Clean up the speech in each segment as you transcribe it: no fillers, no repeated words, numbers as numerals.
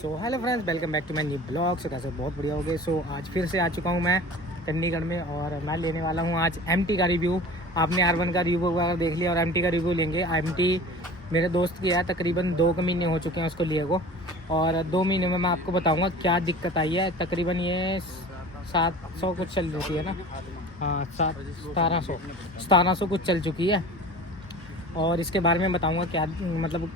So hello friends, welcome back to my new blog. So कैसे बहुत बढ़िया हो गए। सो आज फिर से आ चुका हूँ मैं चंडीगढ़ में और मैं लेने वाला हूँ आज MT का रिव्यू। आपने R1 का रिव्यू वगैरह देख लिया और MT का रिव्यू लेंगे। MT मेरे दोस्त की है, तकरीबन 2 महीने हो चुके हैं उसको लिए को, और 2 महीने में मैं आपको बताऊँगा क्या दिक्कत आई है। तकरीबन ये 700 कुछ चल रही है ना, हाँ 1700 कुछ चल चुकी है, और इसके बारे में बताऊँगा क्या मतलब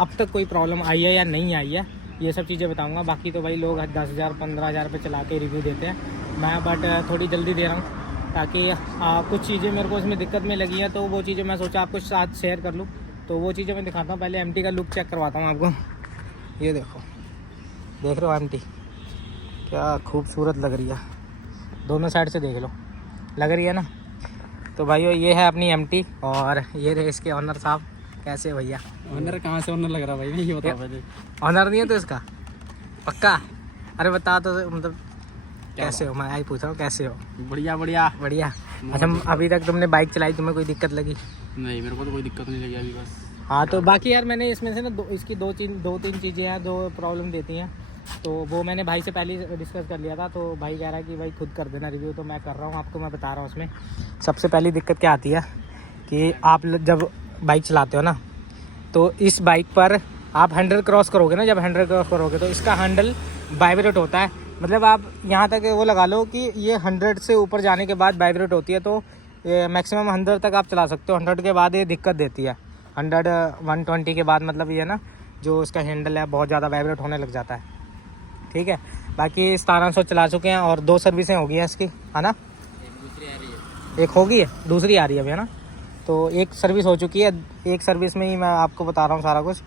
अब तक कोई प्रॉब्लम आई है या नहीं आई है, ये सब चीज़ें बताऊंगा। बाकी तो भाई लोग 10,000 15,000 पे चला के रिव्यू देते हैं, मैं बट थोड़ी जल्दी दे रहा हूँ ताकि कुछ चीज़ें मेरे को इसमें दिक्कत में लगी हैं, तो वो चीज़ें मैं सोचा आपको साथ शेयर कर लूँ। तो वो चीज़ें मैं दिखाता हूँ। पहले MT का लुक चेक करवाता हूँ आपको। ये देखो, देख रहे हो MT क्या खूबसूरत लग रही है, दोनों साइड से देख लो, लग रही है ना। तो भाइयों ये है अपनी MT, और ये रहे इसके ऑनर साहब। कैसे भैया? ऑनर कहाँ से ऑनर लग रहा भाई, ये बता पहले। ऑनर नहीं है तो इसका पक्का? अरे बता तो मतलब कैसे हो, मैं आई पूछ रहा हूँ कैसे हो? बढ़िया बढ़िया बढ़िया। अच्छा, अभी तक तुमने बाइक चलाई, तुम्हें कोई दिक्कत लगी? नहीं, मेरे को तो कोई दिक्कत नहीं लगी अभी बस। हाँ तो बाकी यार मैंने इसमें से ना इसकी दो तीन चीज़ें हैं जो प्रॉब्लम देती हैं, तो वो मैंने भाई से पहले डिस्कस कर लिया था। तो भाई कह रहा है कि भाई खुद कर देना रिव्यू, तो मैं कर रहा हूँ आपको, मैं बता रहा हूँ। उसमें सबसे पहली दिक्कत क्या आती है कि आप जब बाइक चलाते हो ना, तो इस बाइक पर आप 100 क्रॉस करोगे ना, जब 100 क्रॉस करोगे तो इसका हैंडल वाइब्रेट होता है। मतलब आप यहाँ तक वो लगा लो कि ये 100 से ऊपर जाने के बाद वाइब्रेट होती है, तो मैक्सिमम 100 तक आप चला सकते हो। 100 के बाद ये दिक्कत देती है। 120 के बाद मतलब ये ना जो इसका हैंडल है बहुत ज़्यादा वाइब्रेट होने लग जाता है। ठीक है, बाकी 1700 चला चुके हैं और 2 सर्विसें हो गई हैं इसकी, है ना। एक हो गई है, दूसरी आ रही है अभी, है ना। तो एक सर्विस हो चुकी है, एक सर्विस में ही मैं आपको बता रहा हूँ सारा कुछ,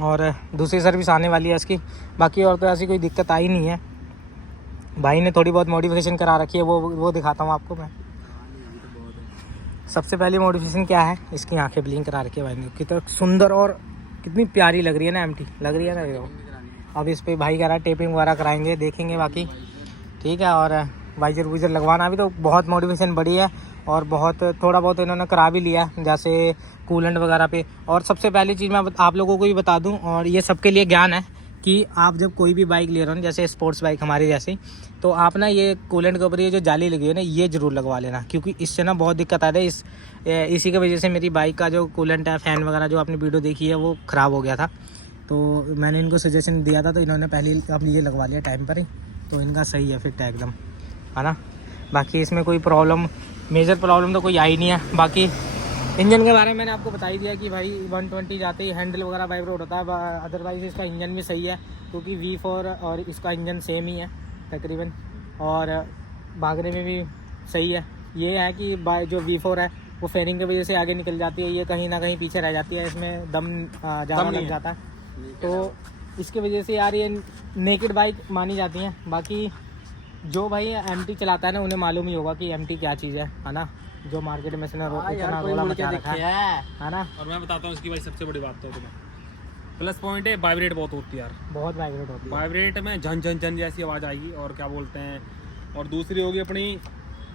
और दूसरी सर्विस आने वाली है इसकी। बाकी और तो ऐसी कोई दिक्कत आई नहीं है। भाई ने थोड़ी बहुत मॉडिफिकेशन करा रखी है, वो दिखाता हूँ आपको मैं। सबसे पहली मॉडिफिकेशन क्या है, इसकी आंखें ब्लिंक करा रखी है भाई ने। कितना सुंदर और कितनी प्यारी लग रही है ना MT, लग रही है ना देखो। अब इस पर भाई कह रहा है टेपिंग वगैरह कराएंगे, देखेंगे बाकी। ठीक है, और वाइजर वूजर लगवाना भी, तो बहुत मॉडिफिकेशन बड़ी है और बहुत थोड़ा बहुत इन्होंने करा भी लिया, जैसे कूलेंट वगैरह पे। और सबसे पहली चीज़ मैं आप लोगों को भी बता दूं, और ये सबके लिए ज्ञान है कि आप जब कोई भी बाइक ले रहे हो, जैसे स्पोर्ट्स बाइक हमारी जैसी, तो आप ना ये कूलेंट के ऊपर ये जो जाली लगी है ना, ये ज़रूर लगवा लेना, क्योंकि इससे ना बहुत दिक्कत आ रही है। इसी की वजह से मेरी बाइक का जो कूलेंट है, फ़ैन वगैरह जो आपने वीडियो देखी है, वो ख़राब हो गया था। तो मैंने इनको सजेशन दिया था, तो इन्होंने पहले अब ये लगवा लिया टाइम पर ही, तो इनका सही है फिट है एकदम, है ना। बाकी इसमें कोई प्रॉब्लम, मेजर प्रॉब्लम तो कोई आई नहीं है। बाकी इंजन के बारे में मैंने आपको बता ही दिया कि भाई 120 जाते ही हैंडल वगैरह वाइब्रेट होता है। अदरवाइज़ इसका इंजन भी सही है, क्योंकि V4 और इसका इंजन सेम ही है तकरीबन, और भागने में भी सही है। ये है कि जो V4 है वो फेयरिंग की वजह से आगे निकल जाती है, ये कहीं ना कहीं पीछे रह जाती है, इसमें दम ज़्यादा लग जाता है, तो इसकी वजह से यार ये नेकेड बाइक मानी जाती हैं। बाकी जो भाई MT चलाता है ना, उन्हें मालूम ही होगा कि MT क्या चीज़ है ना। जो मार्केट में इतना रोला मचा रखा है ना। और मैं बताता हूँ इसकी भाई सबसे बड़ी बात तो तुम्हें प्लस पॉइंट है, वाइब्रेट बहुत होती है यार, बहुत वाइब्रेट होती है। वाइब्रेट में झन झन झन जैसी आवाज़ आएगी, और क्या बोलते हैं, और दूसरी होगी अपनी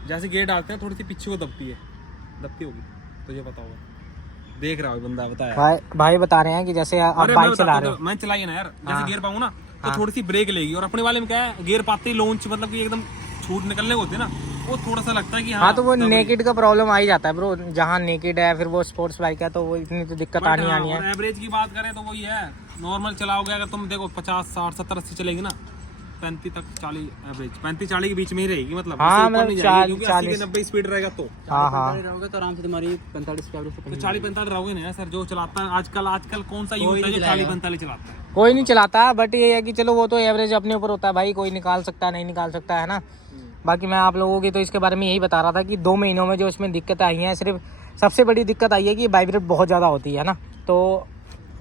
जैसे गेट डालते हैं थोड़ी सी पीछे को दबती होगी, तो ये पता होगा, देख रहा हो बंदा बताया। भाई बता रहे हैं कि जैसे आप बाइक चला रहे हो, मैं चलाई ना यार, जैसे गियर पाऊँ ना तो थोड़ी सी ब्रेक लेगी, और अपने वाले में क्या है, गियर पाते ही लॉन्च मतलब कि एकदम छूट निकलने को होते हैं ना, वो थोड़ा सा लगता है कि हाँ तो वो नेकेड का प्रॉब्लम आ ही जाता है ब्रो। जहाँ नेकेड है, फिर वो स्पोर्ट्स बाइक है, तो वो इतनी तो दिक्कत आनी है। एवरेज की बात करें तो वही है, नॉर्मल चलाओगे अगर तुम देखो 50 60 70 80 चलेगी ना, 35 तक 40 एवरेज, 35 40 के बीच में ही रहेगी, मतलब हाँ, ऊपर नहीं जाएगी, क्योंकि 80 40 90 स्पीड रहेगा तो रहोगे तो आराम से तुम्हारी 45 के एवरेज, तो 40 45 रहोगे ना सर। जो चलाता है आजकल कौन सा यूथ है जो 40 45 चलाता है? कोई नहीं चलाता, बट ये है कि चलो वो तो एवरेज अपने ऊपर होता है भाई, कोई निकाल सकता है नहीं निकाल सकता है ना। बाकी मैं आप लोगों की तो इसके बारे में यही बता रहा था कि 2 महीनों में जो इसमें दिक्कत आई है, सिर्फ सबसे बड़ी दिक्कत आई है कि वाइब्रेट बहुत ज़्यादा होती है ना। तो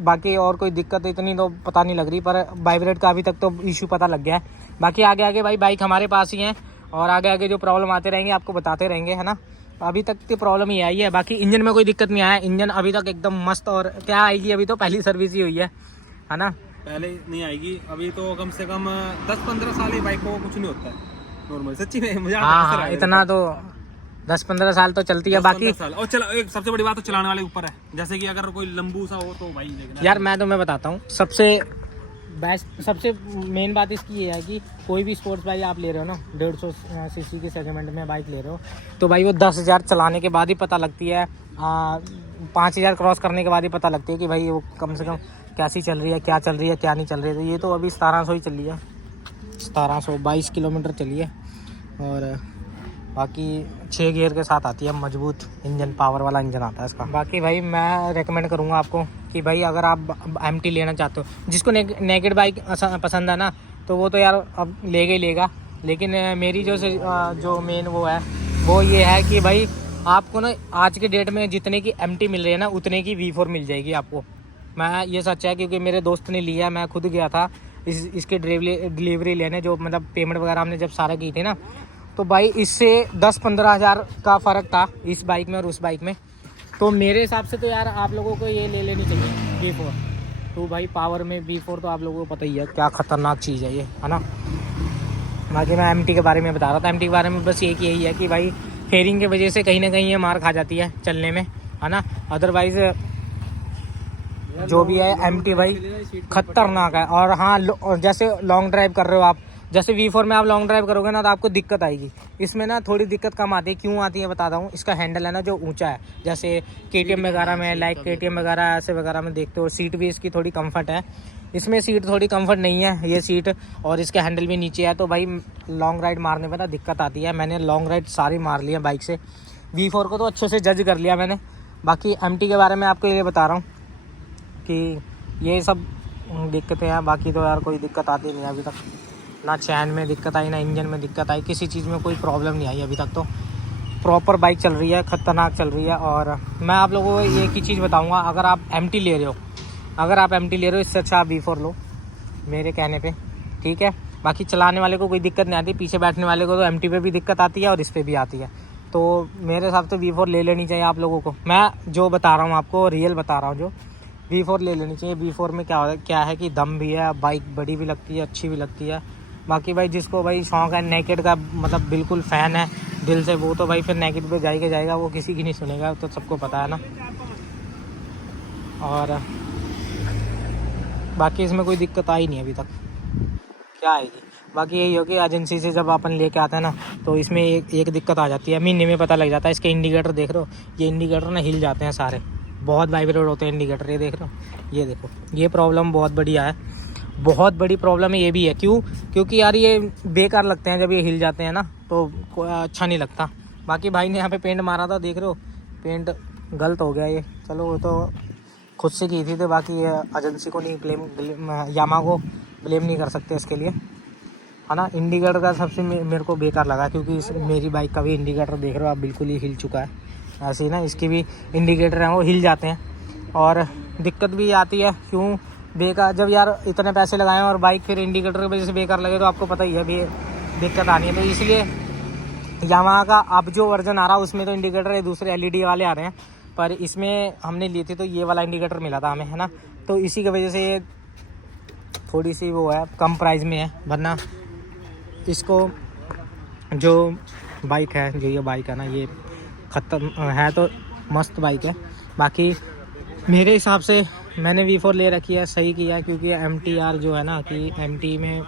बाकी और कोई दिक्कत इतनी तो पता नहीं लग रही, पर वाइब्रेट का अभी तक तो इशू पता लग गया है। बाकी आगे भाई बाइक हमारे पास ही है, और आगे जो प्रॉब्लम आते रहेंगे आपको बताते रहेंगे, है ना। अभी तक की प्रॉब्लम ही आई है, बाकी इंजन में कोई दिक्कत नहीं आया। इंजन अभी तक एकदम मस्त, और क्या आएगी, अभी तो पहली सर्विस ही हुई है ना। पहले नहीं आएगी, अभी तो कम से कम 10-15 साल ही बाइक को कुछ नहीं होता है नॉर्मल, सच्ची में मुझे हाँ इतना तो 10-15 साल तो चलती है। बाकी और चला, एक सबसे बड़ी बात तो चलाने वाले ऊपर है, जैसे कि अगर कोई लंबू सा हो तो भाई यार मैं तुम्हें बताता हूँ, सबसे बेस्ट सबसे मेन बात इसकी ये है कि कोई भी स्पोर्ट्स बाइक आप ले रहे हो ना 150 सीसी के सेगमेंट में बाइक ले रहे हो तो भाई वो 10,000 चलाने के बाद ही पता लगती है, 5,000 क्रॉस करने के बाद ही पता लगती है कि भाई वो कम से कम कैसी चल रही है, क्या चल रही है, क्या नहीं चल रही है। तो ये तो अभी 1700 ही चली है, 1722 किलोमीटर चली है और बाकी 6 गियर के साथ आती है, मजबूत इंजन, पावर वाला इंजन आता है इसका। बाकी भाई मैं रेकमेंड करूँगा आपको कि भाई अगर आप MT लेना चाहते हो, जिसको नेकेड बाइक पसंद है ना तो वो तो यार अब लेगा ही लेगा, लेकिन मेरी जो मेन वो है वो ये है कि भाई आपको ना आज के डेट में जितने की MT मिल रही है ना उतने की V4 मिल जाएगी आपको। मैं ये सच है क्योंकि मेरे दोस्त ने लिया, मैं खुद गया था इसके डिलीवरी लेने, जो मतलब पेमेंट वगैरह हमने जब सारा की थी ना, तो भाई इससे 10-15 हज़ार का फ़र्क था इस बाइक में और उस बाइक में। तो मेरे हिसाब से तो यार आप लोगों को ये ले लेनी चाहिए V4। तो भाई पावर में V4 तो आप लोगों को पता ही है क्या ख़तरनाक चीज़ है ये, है ना। बाकी मैं MT के बारे में बता रहा था, MT के बारे में बस यही है कि भाई फेयरिंग की वजह से कहीं ना कहीं ये मार खा जाती है चलने में, है ना। अदरवाइज़ जो भी है MT भाई खतरनाक है। और हाँ, जैसे लॉन्ग ड्राइव कर रहे हो आप, जैसे V4 में आप लॉन्ग ड्राइव करोगे ना तो आपको दिक्कत आएगी। इसमें ना थोड़ी दिक्कत कम आती है। क्यों आती है बताता हूँ। इसका हैंडल है ना जो ऊंचा है, जैसे KTM वगैरह में, लाइक KTM वगैरह ऐसे वगैरह में देखते हो, सीट भी इसकी थोड़ी कंफर्ट है। इसमें सीट थोड़ी कंफर्ट नहीं है ये सीट, और इसके हैंडल भी नीचे है, तो भाई लॉन्ग राइड मारने में ना दिक्कत आती है। मैंने लॉन्ग राइड सारी मार ली है बाइक से, V4 को तो अच्छे से जज कर लिया मैंने। बाकी MT के बारे में आपको ये बता रहा हूँ कि ये सब दिक्कतें हैं। बाकी तो यार कोई दिक्कत आती नहीं है अभी तक, ना चैन में दिक्कत आई, ना इंजन में दिक्कत आई, किसी चीज़ में कोई प्रॉब्लम नहीं आई अभी तक। तो प्रॉपर बाइक चल रही है, ख़तरनाक चल रही है। और मैं आप लोगों को एक ही चीज़ बताऊंगा, अगर आप MT ले रहे हो, इससे अच्छा आप V4 लो मेरे कहने पे, ठीक है। बाकी चलाने वाले को कोई दिक्कत नहीं आती, पीछे बैठने वाले को तो MT पे भी दिक्कत आती है और इस पर भी आती है। तो मेरे हिसाब से V4 ले लेनी चाहिए आप लोगों को। मैं जो बता रहा हूँ आपको रियल बता रहा हूँ, जो V4 ले लेनी चाहिए। V4 में क्या है कि दम भी है, बाइक बड़ी भी लगती है, अच्छी भी लगती है। बाकी भाई जिसको भाई शौक़ है नेकेड का, मतलब बिल्कुल फ़ैन है दिल से, वो तो भाई फिर नेकेड पे जाएगा, वो किसी की नहीं सुनेगा, तो सबको पता है ना। और बाकी इसमें कोई दिक्कत आई नहीं अभी तक, क्या आएगी। बाकी यही हो कि एजेंसी से जब अपन लेके आते हैं ना तो इसमें एक दिक्कत आ जाती है, महीने में पता लग जाता है। इसके इंडिकेटर देख रहे हो, ये इंडिकेटर ना हिल जाते हैं सारे, बहुत वाइब्रेट होते हैं इंडिकेटर। ये देख रहे हो, ये देखो, ये प्रॉब्लम बहुत बढ़िया है, बहुत बड़ी प्रॉब्लम है ये भी है। क्योंकि यार ये बेकार लगते हैं जब ये हिल जाते हैं ना, तो अच्छा नहीं लगता। बाकी भाई ने यहाँ पे पेंट मारा था, देख रहे हो, पेंट गलत हो गया ये। चलो वो तो खुद से की थी, तो बाकी एजेंसी को नहीं यामा को ब्लेम नहीं कर सकते इसके लिए, है ना। इंडिकेटर का सबसे मेरे को बेकार लगा, क्योंकि मेरी बाइक का भी इंडिकेटर देख रहे हो आप, बिल्कुल ही हिल चुका है। ऐसे ही ना इसकी भी इंडिकेटर हैं वो हिल जाते हैं, और दिक्कत भी आती है। क्यों बेकार, जब यार इतने पैसे लगाए और बाइक फिर इंडिकेटर की वजह से बेकार लगे, तो आपको पता ही है भी दिक्कत आनी है। तो इसलिए यामाहा का अब जो वर्जन आ रहा है उसमें तो इंडिकेटर है दूसरे LED वाले आ रहे हैं, पर इसमें हमने लिए थे तो ये वाला इंडिकेटर मिला था हमें, है ना। तो इसी की वजह से ये थोड़ी सी वो है, कम प्राइस में है। वरना इसको जो बाइक है, जो ये बाइक है ना, ये ख़त्म है तो मस्त बाइक है। बाकी मेरे हिसाब से मैंने V4 ले रखी है, सही किया है। क्योंकि MTR जो है ना, कि MT में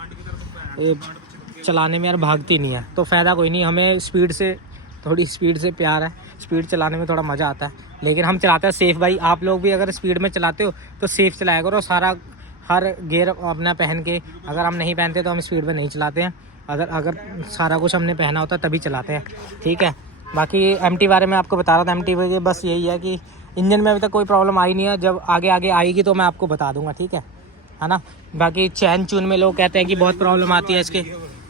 चलाने में यार भागती नहीं है, तो फ़ायदा कोई नहीं। हमें थोड़ी स्पीड से प्यार है, स्पीड चलाने में थोड़ा मज़ा आता है, लेकिन हम चलाते हैं सेफ़। भाई आप लोग भी अगर स्पीड में चलाते हो तो सेफ़ चलाया करो, हर गियर अपना पहन के। अगर हम नहीं पहनते तो हम स्पीड में नहीं चलाते हैं, अगर सारा कुछ हमने पहना होता तभी चलाते हैं, ठीक है। बाकी MT बारे में आपको बता रहा था, MT में बस यही है कि इंजन में अभी तक कोई प्रॉब्लम आई नहीं है, जब आगे आएगी तो मैं आपको बता दूंगा, ठीक है ना। बाकी चैन चून में लोग कहते हैं कि बहुत प्रॉब्लम आती है, इसके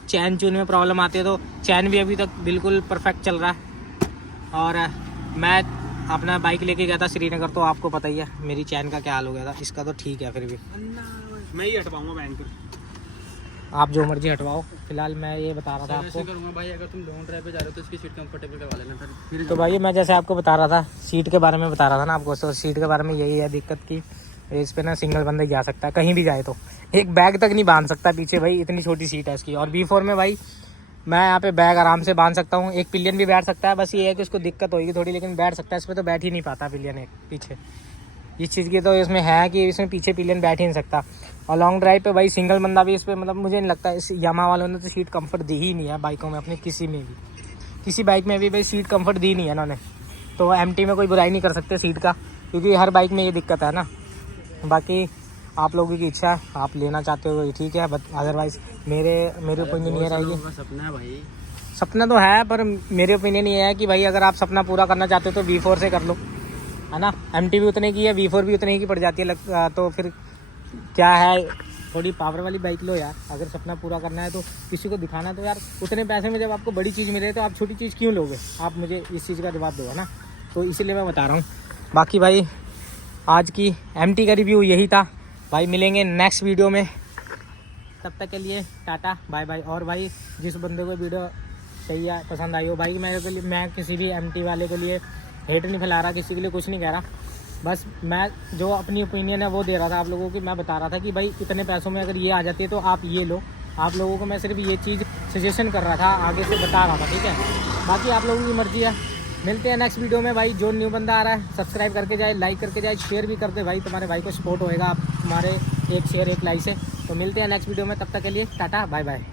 चैन चून में प्रॉब्लम आती है, तो चैन भी अभी तक बिल्कुल परफेक्ट चल रहा है। और मैं अपना बाइक लेके गया था श्रीनगर, तो आपको पता ही है मेरी चैन का क्या हाल हो गया था। इसका तो ठीक है, फिर भी मैं ही हटवाऊंगा बैंक पर, आप जो मर्जी हटवाओ। फिलहाल मैं ये बता रहा था आपको करूंगा भाई, अगर तुम लॉन्ग ड्राइव पे जा रहे हो तो इसकी सीट कंफर्टेबल करवा लेना फिर। तो भाई मैं जैसे आपको बता रहा था, सीट के बारे में बता रहा था ना आपको, तो सीट के बारे में यही है दिक्कत की इस पे ना सिंगल बंदा जा सकता है कहीं भी जाए, तो एक बैग तक नहीं बांध सकता पीछे, भाई इतनी छोटी सीट है इसकी। और V4 में भाई मैं यहाँ पे बैग आराम से बांध सकता हूँ, एक पिलियन भी बैठ सकता है। बस ये है कि उसको दिक्कत होगी थोड़ी, लेकिन बैठ सकता है। इस पर तो बैठ ही नहीं पाता पिलियन एक पीछे, इस चीज़ की तो इसमें है कि इसमें पीछे पिलियन बैठ ही नहीं सकता। और लॉन्ग ड्राइव पे भाई सिंगल बंदा भी इस पर, मतलब मुझे नहीं लगता, इस यामा वालों ने तो सीट कंफर्ट दी ही नहीं है बाइकों में अपने, किसी में भी, किसी बाइक में भी भाई सीट कंफर्ट दी नहीं है इन्होंने। तो MT में कोई बुराई नहीं कर सकते सीट का, क्योंकि हर बाइक में ये दिक्कत है ना। बाकी आप लोगों की इच्छा है, आप लेना चाहते हो ठीक है, बट अदरवाइज़ मेरे ओपिनियन ये रहेगी। सपना है भाई, सपना तो है, पर मेरे ओपिनियन ये है कि भाई अगर आप सपना पूरा करना चाहते हो तो V4 से कर लो, है ना। MT भी उतने की है, V4 भी उतने की पड़ जाती है, तो फिर क्या है, थोड़ी पावर वाली बाइक लो यार। अगर सपना पूरा करना है तो किसी को दिखाना है तो यार उतने पैसे में जब आपको बड़ी चीज़ मिले तो आप छोटी चीज़ क्यों लोगे? आप मुझे इस चीज़ का जवाब दो, है ना। तो इसीलिए मैं बता रहा हूँ। बाकी भाई आज की MT का रिव्यू यही था भाई, मिलेंगे नेक्स्ट वीडियो में, तब तक के लिए टाटा बाय बाय। और भाई जिस बंदे को वीडियो सही है, पसंद आई हो भाई, मेरे के लिए, मैं किसी भी MT वाले के लिए हेट नहीं फैला रहा, किसी के लिए कुछ नहीं कह रहा, बस मैं जो अपनी ओपिनियन है वो दे रहा था आप लोगों की। मैं बता रहा था कि भाई इतने पैसों में अगर ये आ जाती है तो आप ये लो। आप लोगों को मैं सिर्फ ये चीज़ सजेशन कर रहा था, आगे से बता रहा था, ठीक है। बाकी आप लोगों की मर्जी है। मिलते हैं नेक्स्ट वीडियो में भाई। जो न्यू बंदा आ रहा है सब्सक्राइब करके जाए, लाइक करके जाए, शेयर भी कर दे भाई, तुम्हारे भाई को सपोर्ट होएगा आप तुम्हारे एक शेयर एक लाइक से। तो मिलते हैं नेक्स्ट वीडियो में, तब तक के लिए टाटा बाय बाय।